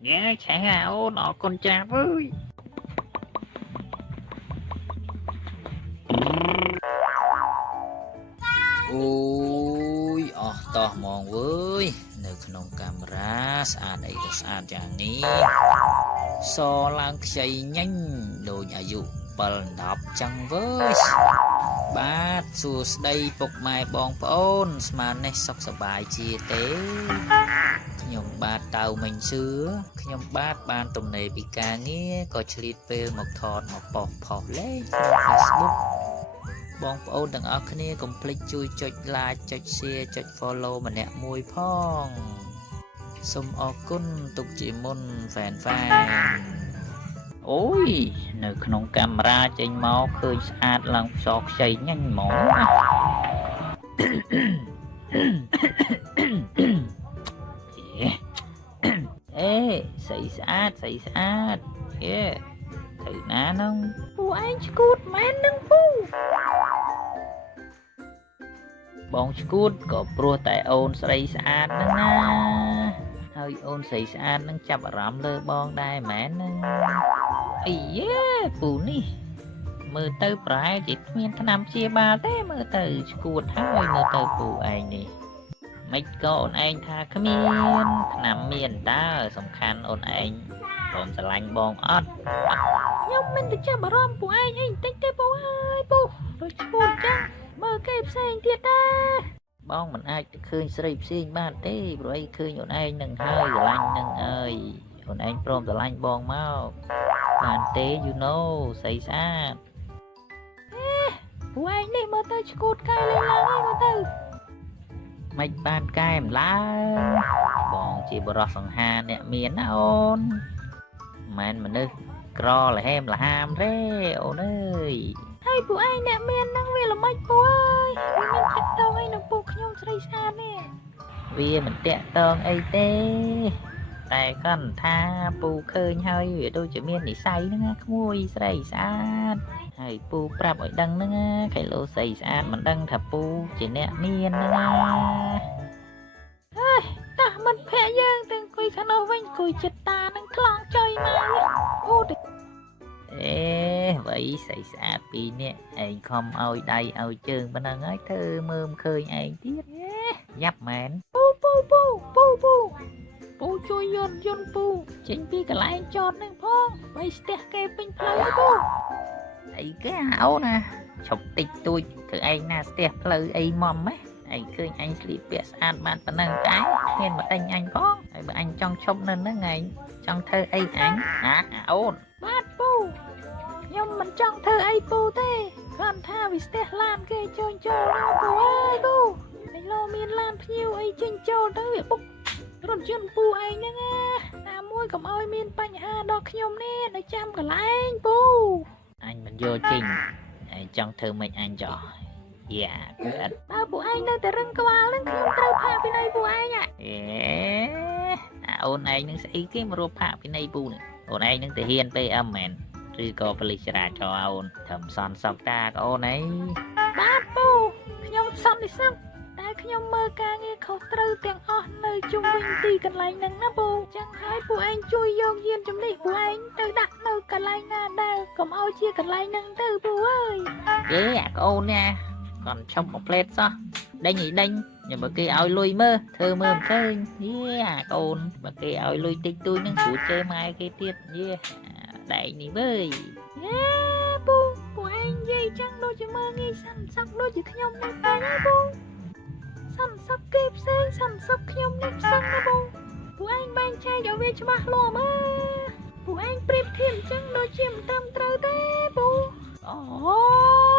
nghe chạy áo nó con cha với ôi tỏ mong vớiនៅក្នុងកាមេរ៉ាស្អាតអីក៏ស្អាតយ៉ាងនេះសឡើងខ្ចីញញដូចអាយុ7 10ចឹងវើយបាទសួស្ដីពុកម៉ែបងប្អូនស្មាននេះសុខសប្បាយជាទេខ្ញុំបាទតៅមិញសឿខ្ញុំបាទបានទំនេរពីការងារក៏ឆ្លៀតពេលមកថតមកប៉ុសផុសលេខក្នុង Facebook បងប្អូនទាំងអស់គ្នាកុំភ្លេចជួយចុច like ចុច share ចុច follow ម្នាក់មួយផងសូមអរគុណទុកជាមុនហ្វេនអូយនៅក្នុងកាមេរ៉ាចេញមកឃើញស្អាតឡើងផ្សោខ្ចីញញហ្មងអេស្អីស្អាតស្អីស្អាតទៅណាហ្នឹងពូឯងឈួតមែននឹងពូបងឈួតក៏ព្រោះតែអូនស្រីស្អាតហ្នឹងណាហើយអូនស្រីស្អាតនឹងចាប់អារម្មណ៍លើបងដែរមែនហ្នឹងអីយេពូនេះមើលទៅប្រហែលជាគ្មានថ្នាំព្យាបាលទេមើលទៅឈួតហើយមើលទៅពូឯងនេះមិនក៏អូនឯងថាគ្មានថ្នាំមានតើសំខាន់អូនឯងព្រមស្រឡាញ់បងអត់ខ្ញុំមិនទៅចាប់អារម្មណ៍ពូឯងអីបន្តិចទេពូអើយពូដូចឈួតចឹងមើលគេផ្សេងទៀតដែរបងមិនអាចទៅឃើញស្រីផ្សេងបានទេព្រោះអីឃើញអូនឯងនឹងហើយស្រឡាញ់នឹងអើយអូនឯងព្រមស្រឡាញ់បងមកបានទេ you know ស្អីស្អាតពូឯងនេះមើលទៅឈួតកែលេងឡើងហើយមើលទៅមិនបានកែម្ឡើងបងជាបរិសសង្ហាអ្នកមានណាអូនមិនមនុស្សក្រលហេមលហាមទេអូនអើយហើយពូឯងអ្នកមានហ្នឹងវាល្មិចពូអើយវាមានតាក់តងអីនឹងពូខ្ញុំស្រីស្អាតនេះវាមិនតាក់តងអីទេតែគាត់ថាពូឃើញហើយវាដូចជាមាននិស័យហ្នឹងក្មួយស្រីស្អាតហើយពូប្រាប់ឲ្យដឹងហ្នឹងខៃឡូស្រីស្អាតមិនដឹងថាពូជាអ្នកមានហ្នឹងហើយតោះមិនភ័ក្រយើងទៅអង្គុយខាងនោះវិញអង្គុយចិត្តតានឹងខ្លងចុយមកអូអេវ៉ៃស្រីស្អាតពីរនាក់ឯងខំឲ្យដៃឲ្យជើងប៉ុណ្ណឹងហើយធ្វើមើលមិនឃើញឯងទៀតយ៉ាប់មែនពូជួយយន្តពូចេញពីកន្លែងចតនឹងផងបីស្ទះគេពេញផ្លូវហើយពូអីគេអូនណាឈប់តិចតួចធ្វើឯងណាស្ទះផ្លូវអីមុំហ៎ឯងឃើញអញស្លៀកពាក់ស្អាតបានប៉ុណ្ណឹងកាយគ្មានមកដេញអញផងហើយបើអញចង់ឈប់នៅហ្នឹងឯងចង់ធ្វើអីអញអូនបាទពូខ្ញុំមិនចង់ធ្វើអីពូទេគាត់ថាវាស្ទះឡានគេចូលដល់ពូអើយពូឯងលោមានឡានភ្ញៀវអីចេញចូលទៅវាបុករថយន្តពូឯងហ្នឹងណាមួយកុំឲ្យមានបញ្ហាដល់ខ្ញុំនេះនៅចាំកន្លែងពូអញមិនយកចេញឯងចង់ធ្វើមិនអញចោះយ៉ាគឺអត់បើពូឯងនៅតែរឹងក្បាលហ្នឹងខ្ញុំត្រូវផាកពីនៃពូឯងអូនឯងនឹងស្អីគេមករੂផាកពីនៃពូនេះអូនឯងនឹងទៅហ៊ានពេអឹមមែនឬក៏ប៉ូលីសចរាចរណ៍អូនធ្វើសន្តិសុខតាកអូនអីបាទពូខ្ញុំសន្តិសុខតែខ្ញុំមើលការងារខុសត្រូវទាំងអស់នៅជុំវិញទីកន្លែងហ្នឹងណាពូចឹងហើយពូឯងជួយយកយានជំនិះពូឯងទៅដាក់នៅកន្លែងណាដែលកុំឲ្យជាកន្លែងហ្នឹងទៅពូអើយអាកូនណាគាត់ឈប់មកផ្លេតសោះដេញខ្ញុំបើគេឲ្យលុយមើលធ្វើមើលមិនឃើញអាកូនបើគេឲ្យលុយតិចតួចហ្នឹងស្រួលជេរម៉ែគេទៀតដែកនេះវើយពូឯងនិយាយចឹងដូចជាមើលងាយសន្តិសុខដូចជាខ្ញុំនេះតែហើយពូសន្តិសុខគេផ្សេងសន្តិសុខខ្ញុំនេះផ្សេងណាពូឯងបែងចែកឲ្យវាច្បាស់លាស់មើលពូឯងប្រៀបធៀបចឹងដូចជាមិនត្រឹមត្រូវទេពូអូ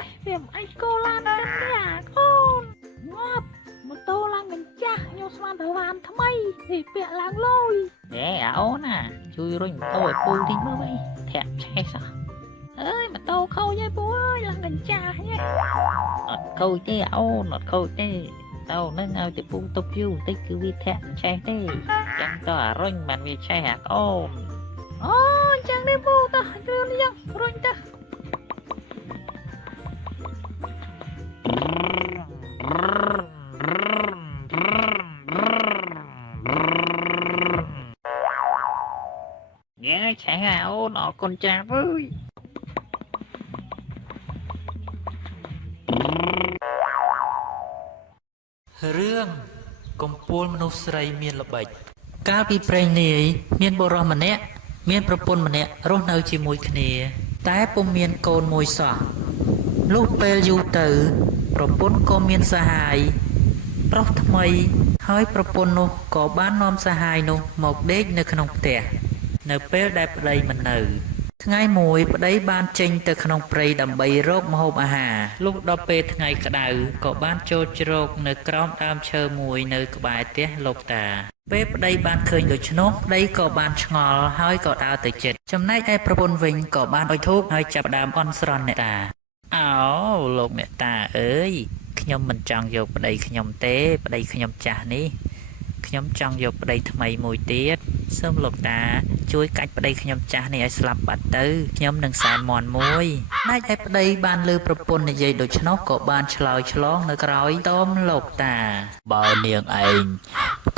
យវាមិនអាចកូឡានទៅនេះអាកូនងាប់ម៉ូតូឡើងកញ្ចាស់ខ្ញុំស្មានទៅវ៉ានថ្មីវាពាក់ឡើងលុយអូនណាជួយរុញម៉ូតូឲ្យពូតិចមើលវិញធាក់ឆេះសោះអើយម៉ូតូខូចហើយពូអើយឡើងកញ្ចាស់ហ៎អត់ខូចទេអូនអត់ខូចទេតោនឹងឲ្យតែពូទុកយូរបន្តិចគឺវាធាក់ឆេះទេចាំតើអារុញបានវាឆេះអាអូនអូចឹងទេពូតោះគ្រឿងនេះយ៉ាងរុញទៅ nghe chẳng à ôn ở con cha với រឿងកំពូលមនុស្សស្រីមានល្បិចកាលពីព្រេងនាយមានបុរសម្នាក់មានប្រពន្ធម្នាក់រស់នៅជាមួយគ្នាតែពុំមានកូនមួយសោះលុះពេលយូរទៅប្រពន្ធក៏មានសហាយប្រុសថ្មីហើយប្រពន្ធនោះក៏បាននាំសហាយនោះមកដេកនៅក្នុងផ្ទះនៅពេលដែលប្តីមិននៅថ្ងៃមួយប្តីបានចេញទៅក្នុងព្រៃដើម្បីរកម្ហូបអាហារលុះដល់ពេលថ្ងៃក្តៅក៏បានចូលជ្រកនៅក្រោមដើមឈើមួយនៅក្បែរផ្ទះលោកតាពេលប្តីបានឃើញដូច្នោះប្តីក៏បានឆ្ងល់ហើយក៏ដើរទៅជិតចំណែកឯប្រពន្ធវិញក៏បានអុយធូបហើយចាប់ផ្ដើមអន់ស្រន់អ្នកតាអោលោកអ្នកតាអើយខ្ញុំមិនចង់យកប្តីខ្ញុំទេប្តីខ្ញុំចាស់នេះខ្ញុំចង់យកប្តីថ្មីមួយទៀតសូមលោកតាជួយកាច់ប្តីខ្ញុំចាស់នេះឲ្យស្លាប់បាត់ទៅខ្ញុំនឹងសែនមន់មួយណែឯប្តីបានលើប្រពន្ធនិយាយដូច្នោះក៏បានឆ្លើយឆ្លងនៅក្រោយតមលោកតាបើនាងឯង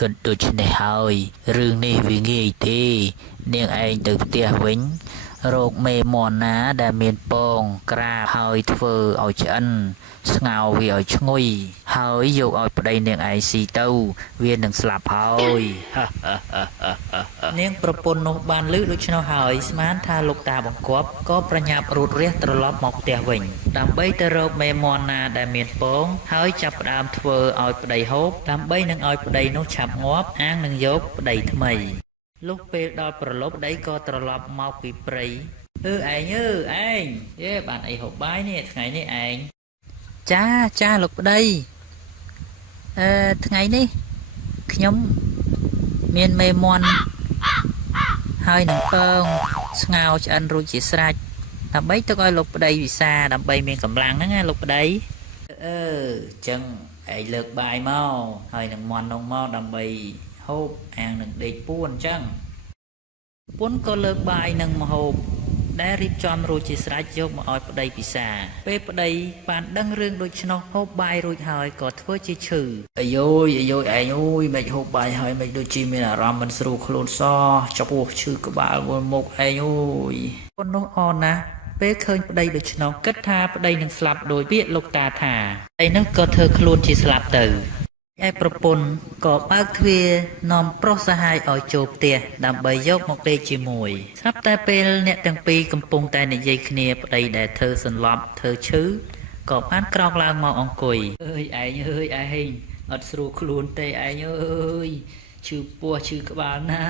គិតដូច្នេះហើយរឿងនេះវាងាយទេនាងឯងទៅផ្ទះវិញរកមេមន់ណាដែលមានពងក្រាបហើយធ្វើឲ្យឆ្អិនស្ងោរវាឲ្យឈ្ងុយហើយយកឲ្យប្តីនាងឯងស៊ីទៅវានឹងស្លាប់ហើយនាងប្រពន្ធនោះបានឮដូច្នោះហើយស្មានថាលោកតាបង្គាប់ក៏ប្រញាប់រូតរះត្រឡប់មកផ្ទះវិញដើម្បីទៅរកមេមន់ណាដែលមានពងហើយចាប់ផ្ដើមធ្វើឲ្យប្តីហូបដើម្បីនឹងឲ្យប្តីនោះឆាប់ងាប់អាងនឹងយកប្តីថ្មីលុះពេលដល់ប្រឡប់ប្តីក៏ត្រឡប់មកពីព្រៃឯងឯងបានអីហូបបាយនេះថ្ងៃនេះឯងចាលោកប្តីថ្ងៃនេះខ្ញុំមានមេមន់ហើយនឹងពងស្ងោរឆ្អិនរួចជាស្រេចដើម្បីទុកឲ្យលោកប្តីវិសាដើម្បីមានកម្លាំងហ្នឹងណាលោកប្តីចឹងឯងលើកបាយមកហើយនឹងមន់នោះមកដើម្បីហូបអាងនឹងដេកពួនអញ្ចឹងពួនក៏លើកបាយនឹងម្ហូបដែលរៀបចំរួចជាស្រេចយកមកឲ្យប្តីពិសាពេលប្តីបានដឹងរឿងដូច្នោះហូបបាយរួចហើយក៏ធ្វើជាឈឺអាយឯងអើយមិនហូបបាយហើយមិនដូចជាមានអារម្មណ៍មិនស្រួលខ្លួនសោះចំពោះឈឺក្បាលមុនមុខឯងអើយប៉ុណ្ណោះអនណាពេលឃើញប្តីដូច្នោះគិតថាប្តីនឹងស្លាប់ដោយពាក្យលោកតាថាឯនោះក៏ធ្វើខ្លួនជាស្លាប់ទៅឯប្រពន្ធក៏បើកទ្វារនាំប្រុសសហាយឲ្យចូលផ្ទះដើម្បីយកមកដេកជាមួយស្រាប់តែពេលអ្នកទាំងពីរកំពុងតែនិយាយគ្នាប្តីដែលធ្វើសន្លប់ធ្វើឈឺក៏បានក្រោកឡើងមកអង្គុយឯងអត់ស្រួលខ្លួនទេឯងអើយឈឺពោះឈឺក្បាលណា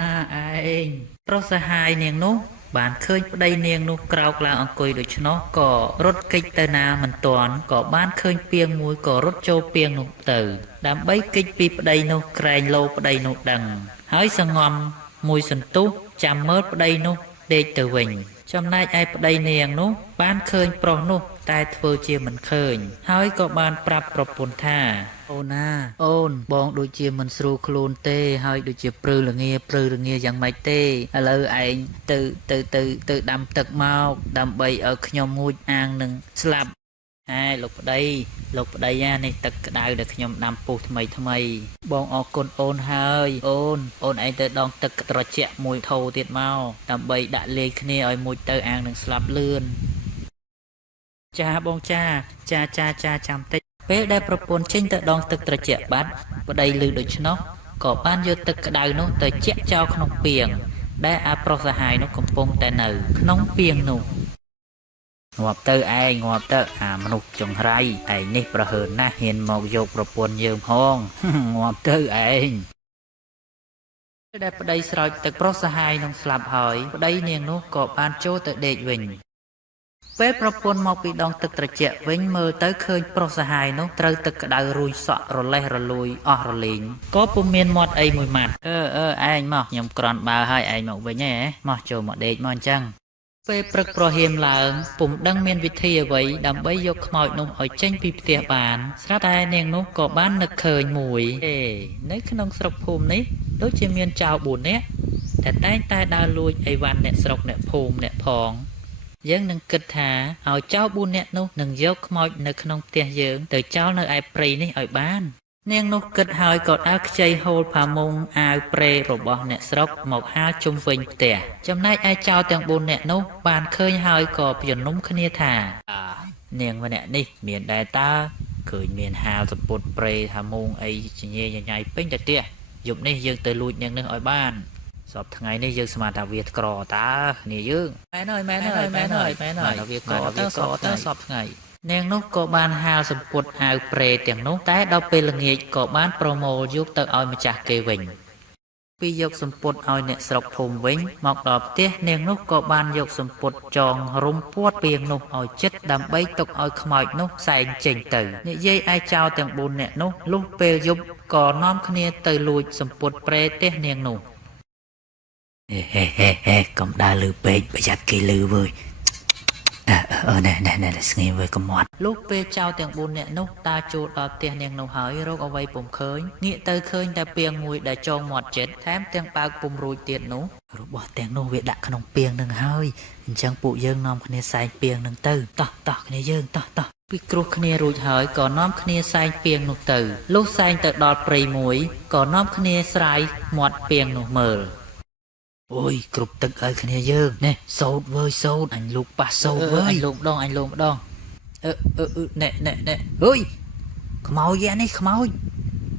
ឯងប្រុសសហាយនាងនោះបានឃើញប្តីនាងនោះក្រោកឡើងអង្គុយដូច្នោះក៏រត់គេចទៅណាមិនទាន់ក៏បានឃើញពាងមួយក៏រត់ចូលពាងនោះទៅដើម្បីគេចពីប្តីនោះក្រែងលោប្តីនោះដឹងហើយសងំមួយសន្ទុះចាំមើលប្តីនោះដេកទៅវិញចំណែកឯប្តីនាងនោះបានឃើញប្រុសនោះតែធ្វើជាមិនឃើញហើយក៏បានប្រាប់ប្រពន្ធថាអូនណាអូនបងដូចជាមិនស្រួលខ្លួនទេហើយដូចជាព្រឺល្ងាយ៉ាងម៉េចទេឥឡូវឯងទៅដាំទឹកមកដើម្បីឲ្យខ្ញុំងូតអាងនឹងស្លាប់លោកប្តីនេះទឹកក្តៅដែលខ្ញុំដាំពុះថ្មីបងអរគុណអូនហើយអូនឯងទៅដងទឹកត្រជាក់មួយថោទៀតមកដើម្បីដាក់លាយគ្នាឲ្យមួយទៅអាងនឹងស្លាប់លឿនចាបងចាចាំតិចពេលដែលប្រពន្ធចេញទៅដងទឹកត្រជាក់បាត់ប្តីឮដូច្នោះក៏បានយកទឹកក្តៅនោះទៅចាក់ចោលក្នុងពាងដែលអាប្រុសសហាយនោះកំពុងតែនៅក្នុងពាងនោះងាប់ទៅអាមនុស្សចង្រៃឯងនេះប្រហើនណាស់ហ៊ានមកយកប្រពន្ធយើងផងងាប់ទៅឯងពេលដែលប្តីស្រោចទឹកប្រុសសហាយនឹងស្លាប់ហើយប្តីនាងនោះក៏បានចូលទៅដេកវិញពេលប្រពន្ធមកពីដងទឹកត្រជាក់វិញមើលទៅឃើញប្រុសសហាយនោះត្រូវទឹកក្តៅរួយសក់រលេះរលួយអស់រលែងក៏ពុំមានមាត់អីមួយម៉ាត់ឯងមកខ្ញុំក្រាន់បើហើយឯងមកវិញមកចូលមកដេកមកអញ្ចឹងពេលព្រឹកប្រហៀមឡើងពុំដឹងមានវិធីអ្វីដើម្បីយកខ្មោចនោះឲ្យចេញពីផ្ទះបានស្រាប់តែនាងនោះក៏បាននឹកឃើញមួយនៅក្នុងស្រុកភូមិនេះដូចជាមានចៅ4នាក់តែតែដើរលួចអីវ៉ាន់អ្នកស្រុកអ្នកភូមិអ្នកផងយើងនឹងគិតថាឲ្យចៅ4នាក់នោះនឹងយកខ្មោចនៅក្នុងផ្ទះយើងទៅចោលនៅឯព្រៃនេះឲ្យបាន នាងនោះគិតហើយក៏ដើរខ្ចីហូលផាមុងអាវប្រេរបស់អ្នកស្រុកមកហាលជុំវិញផ្ទះចំណែកឯចៅទាំង4នាក់នោះបានឃើញហើយក៏ព្យនុំគ្នាថានាងម្នាក់នេះមានដែរតើឃើញមានហាលសម្ពុតប្រេផាមុងអីជាញ៉ៃពេញតែផ្ទះយប់នេះយើងទៅលួចនាងនឹងឲ្យបានសពថ្ងៃនេះយើងស្មានថាវាក្រតើគ្នាយើងមែនហើយវាក្រតើសពថ្ងៃនាងនោះក៏បានហាលសម្ពុតអាវប្រេទាំងនោះតែដល់ពេលល្ងាចក៏បានប្រមូលយកទៅឲ្យម្ចាស់គេវិញពីយកសម្ពុតឲ្យអ្នកស្រុកភូមិវិញមកដល់ផ្ទះនាងនោះក៏បានយកសម្ពុតចងរុំពាត់ពីងនោះឲ្យចិត្តដើម្បីទុកឲ្យខ្មោចនោះសែងចេញទៅនិយាយឯចៅទាំង4នាក់នោះលុះពេលយប់ក៏នាំគ្នាទៅលួចសម្ពុតប្រេផ្ទះនាងនោះកុំដើរលឺពេកប្រយ័ត្នគេលឺវើយណែស្ងៀមវើយកុំមាត់លុះពេលចៅទាំង4នាក់នោះតាចូលដល់ផ្ទះនាងនោះហើយរកអ្វីពុំឃើញងាកទៅឃើញតែពាងមួយដែលចងមាត់ចិត្តថែមទាំងបើកពុំរួចទៀតនោះរបស់ទាំងនោះវាដាក់ក្នុងពាងនឹងហើយអញ្ចឹងពួកយើងនាំគ្នាសែងពាងនឹងទៅតោះគ្នាយើងតោះពីគ្រោះគ្នារួចហើយក៏នាំគ្នាសែងពាងនោះទៅលុះសែងទៅដល់ព្រៃមួយក៏នាំគ្នាស្រាយមាត់ពាងនោះមើលអូយគ្រប់ទឹកឲ្យគ្នាយើងណែសោតវើយសោតអញលោកប៉ះសោតវើយអញលោកម្ដងណែអើយខ្មោចយ៉ានេះខ្មោច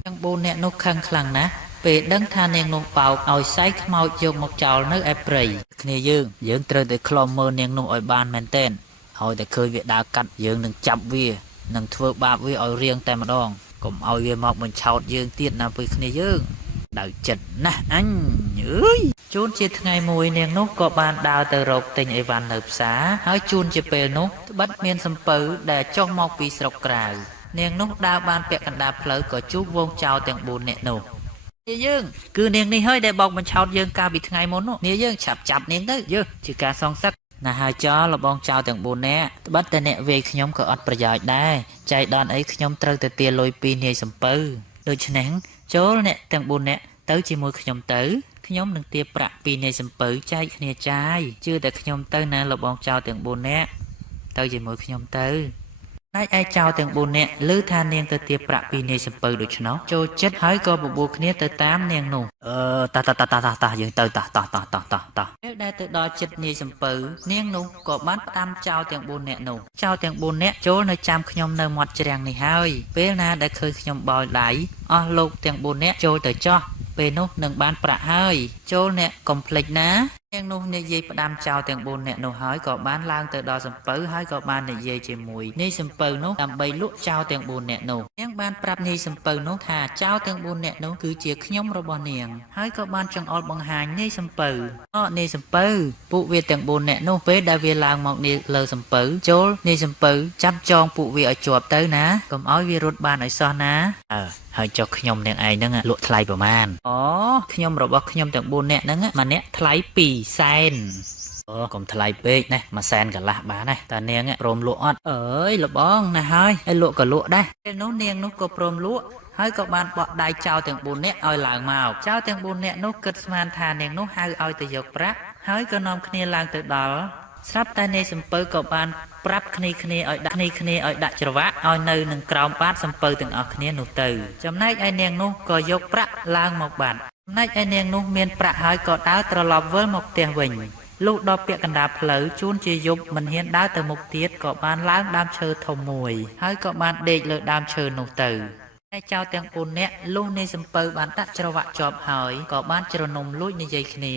ទាំង4នាក់នោះខឹងខ្លាំងណាស់ពេលដឹងថានាងនោះបោកឲ្យសៃខ្មោចយកមកចោលនៅឯព្រៃគ្នាយើងត្រូវតែខ្លំមើលនាងនោះឲ្យបានមែនទែនឲ្យតែឃើញវាដើរកាត់យើងនឹងចាប់វានឹងធ្វើបាបវាឲ្យរៀងតែម្ដងកុំឲ្យវាមកបញ្ឆោតយើងទៀតណាពេលគ្នាយើងដៅចិត្តណាស់អញអើយជួនជាថ្ងៃមួយនាងនោះក៏បានដើរទៅរកទិញអីវ៉ាន់នៅផ្សារហើយជួនជាពេលនោះត្បិតមានសំពៅដែលចុះមកពីស្រុកក្រៅនាងនោះដើរបានពាក់កណ្ដាលផ្លូវក៏ជួបវងចោរទាំង4នាក់នោះនាងយើងគឺនាងនេះហើយដែលបោកបញ្ឆោតយើងកាលពីថ្ងៃមុននោះនាងយើងចាប់នាងទៅយើជាការសងសឹកណាស់ហើយចោលលបងចោរទាំង4នាក់ត្បិតតែអ្នកវាយខ្ញុំក៏អត់ប្រយោជន៍ដែរចៃដន្យអីខ្ញុំត្រូវទៅទាលុយពីនាយសំពៅដូច្នេះចូលអ្នកទាំង4នាក់ទៅជាមួយខ្ញុំទៅខ្ញុំនឹងទាបប្រាក់ពីនាយសំពៅចែកគ្នាចាយជឿតែខ្ញុំទៅណាលបងចោរទាំង4នាក់ទៅជាមួយខ្ញុំទៅតែឯចោរទាំង4នាក់ឮថានាងទៅទាបប្រាក់ពីនាយសំពៅដូច្នោះចូលចិត្តហើយក៏បបួលគ្នាទៅតាមនាងនោះតោះយើងទៅតោះពេលដែលទៅដល់ចិត្តនាយសំពៅនាងនោះក៏បានផ្ដាំចោរទាំង4នាក់នោះចោរទាំង4នាក់ចូលនៅចាំខ្ញុំនៅមាត់ច្រាំងនេះហើយពេលណាដែលឃើញខ្ញុំបោយដៃអស់លោកទាំង4នាក់ចូលទៅចោះពេលនោះនឹងបានប្រាក់ហើយចូលអ្នកកុំភ្លេចណានាងនោះនិយាយផ្ដាំចោលទាំង4នាក់នោះហើយក៏បានឡើងទៅដល់សំពៅហើយក៏បាននិយាយជាមួយនាយសំពៅនោះដើម្បីលក់ចោលទាំង4នាក់នោះនាងបានប្រាប់នាយសំពៅនោះថាចោលទាំង4នាក់នោះគឺជាខ្ញុំរបស់នាងហើយក៏បានចង្អុលបង្ហាញនាយសំពៅនាយសំពៅពួកវាទាំង4នាក់នោះពេលដែលវាឡើងមកនាលើសំពៅចូលនាយសំពៅចាប់ចងពួកវាឲ្យជាប់ទៅណាកុំឲ្យវារត់បានឲ្យសោះណាហើយចុះខ្ញុំនាងឯងហ្នឹងលក់ថ្លៃប្រមាណខ្ញុំរបស់ខ្ញុំទាំង4នាក់ហ្នឹងម្នាក់ថ្លៃ2សែន កុំថ្លៃពេកណាមួយសែនកន្លះបានណាតើនាងព្រមលក់អត់អើយលបងណាហើយឲ្យលក់ក៏លក់ដែរពេលនោះនាងនោះក៏ព្រមលក់ហើយក៏បានបក់ដៃចៅទាំង4នាក់ឲ្យឡើងមកចៅទាំង4នាក់នោះគិតស្មានថានាងនោះហៅឲ្យទៅយកប្រាក់ហើយក៏នាំគ្នាឡើងទៅដល់ស្រាប់តែនាយសំពៅក៏បានប្រាប់គ្នាឲ្យដាក់ច្រវាក់ឲ្យនៅនឹងក្រោមបាតសំពៅទាំងអស់គ្នានោះទៅចំណែកឯនាងនោះក៏យកប្រាក់ឡើងមកបាត់ចំណែកឯនាងនោះមានប្រាក់ហើយក៏ដើរត្រឡប់វិលមកផ្ទះវិញលុះដល់ពាក់កណ្ដាលផ្លូវជួនជាយប់មិនហ៊ានដើរទៅមុខទៀតក៏បានឡើងដើមឈើធំមួយហើយក៏បានដេកលើដើមឈើនោះទៅតែចៅទាំង4នាក់លុះនាយសំពៅបានដាក់ច្រវាក់ជាប់ហើយក៏បានជ្រនំលួចនិយាយគ្នា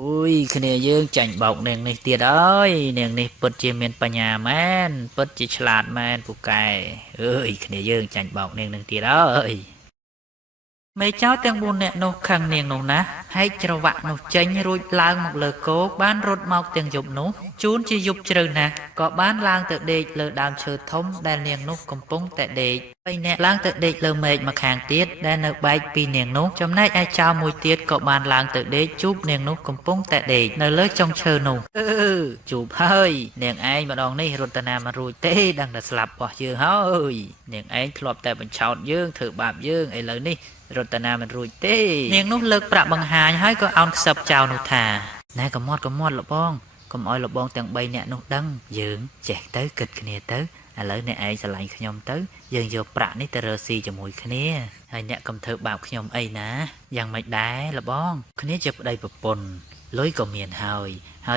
អូយគ្នាយើងចាញ់បោកនាងនេះទៀតអើយនាងនេះពិតជាមានបញ្ញាមែនពិតជាឆ្លាតមែនពូកែអើយគ្នាយើងចាញ់បោកនាងនឹងទៀតអើយមេចៅទាំង4នាក់នោះខឹងនាងនោះណាហែកច្រវាក់នោះចេញរួចឡើងមកលើគោកបានរត់មកទាំងយប់នោះជួនជាយប់ជ្រៅណាស់ក៏បានឡើងទៅដេកលើដើមឈើធំដែលនាងនោះកំពុងតែដេក3នាក់ឡើងទៅដេកលើមែកម្ខាងទៀតដែលនៅបែកពីនាងនោះចំណែកឯចៅមួយទៀតក៏បានឡើងទៅដេកជួបនាងនោះកំពុងតែដេកនៅលើចុងឈើនោះជួបហើយនាងឯងម្ដងនេះរត់តាណាមិនរួចទេដឹងតែស្លាប់បោះយើងហើយនាងឯងធ្លាប់តែបញ្ឆោតយើងធ្វើបាបយើងឥឡូវនេះរតនាមិនរួចទេនាងនោះលើកប្រាក់បង្ហាញហើយក៏អោនខ្សឹបចៅនោះថាណែកុំមាត់លបងកុំឲ្យលបងទាំង3នាក់នោះដឹងយើងចេះទៅគិតគ្នាទៅ ឥឡូវអ្នកឯងស្រឡាញ់ខ្ញុំទៅយើងយកប្រាក់នេះទៅរកស៊ីជាមួយគ្នាហើយអ្នកកុំធ្វើបាបខ្ញុំអីណាយ៉ាងម៉េចដែរលបងគ្នាជាប្តីប្រពន្ធលុយក៏មានហើ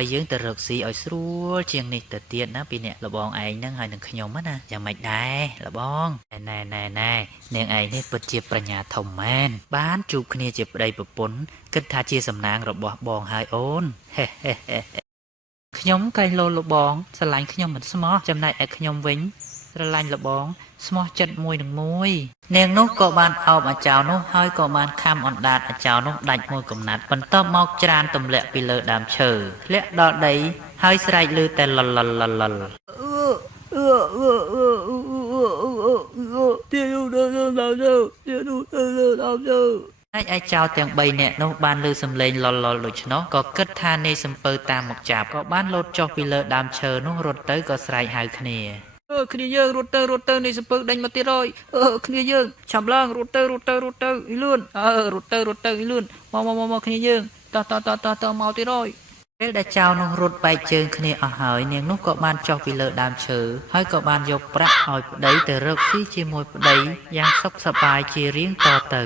យយើងទៅរកស៊ីឲ្យស្រួលជាងនេះទៅទៀតណាពីអ្នកលបងឯងហ្នឹងហើយនឹងខ្ញុំណាយ៉ាងម៉េចដែរលបងណែនាងឯងនេះពិតជាប្រាជ្ញាធំមែនបានជួបគ្នាជាប្តីប្រពន្ធគិតថាជាសំណាងរបស់បងហើយអូនហេខ្ញុំក្រែងលោលបងស្រឡាញ់ខ្ញុំមិនស្មោះចំណែកឯខ្ញុំវិញស្រឡាញ់លបងស្មោះចិត្តមួយនឹងមួយនាងនោះក៏បានអោបអាចោរនោះហើយក៏បានខំអណ្ដាតអាចោរនោះដាច់មួយកំណាត់បន្ទាប់មកច្រានទម្លាក់ពីលើដើមឈើធ្លាក់ដល់ដីហើយស្រែកឮតែលលឯចោរទាំង3នាក់នោះបានឮសំឡេងលដូច្នោះក៏គិតថានាយសំពៅតាមមកចាប់ក៏បានលោតចុះពីលើដើមឈើនោះរត់ទៅក៏ស្រែកហៅគ្នាគ្នាយើងរត់ទៅនាយសំពៅដេញមកទៀតហើយគ្នាយើងឆាប់ឡើងរត់ទៅអ៊ីលឿនរត់ទៅអ៊ីលឿនមកគ្នាយើងតោះមកទៀតហើយពេលដែលចៅនោះរត់បែកជើងគ្នាអស់ហើយនាងនោះក៏បានចុះពីលើដើមឈើហើយក៏បានយកប្រាក់ឲ្យប្តីទៅរកស៊ីជាមួយប្តីយ៉ាងសុខសប្បាយជារៀងតទៅ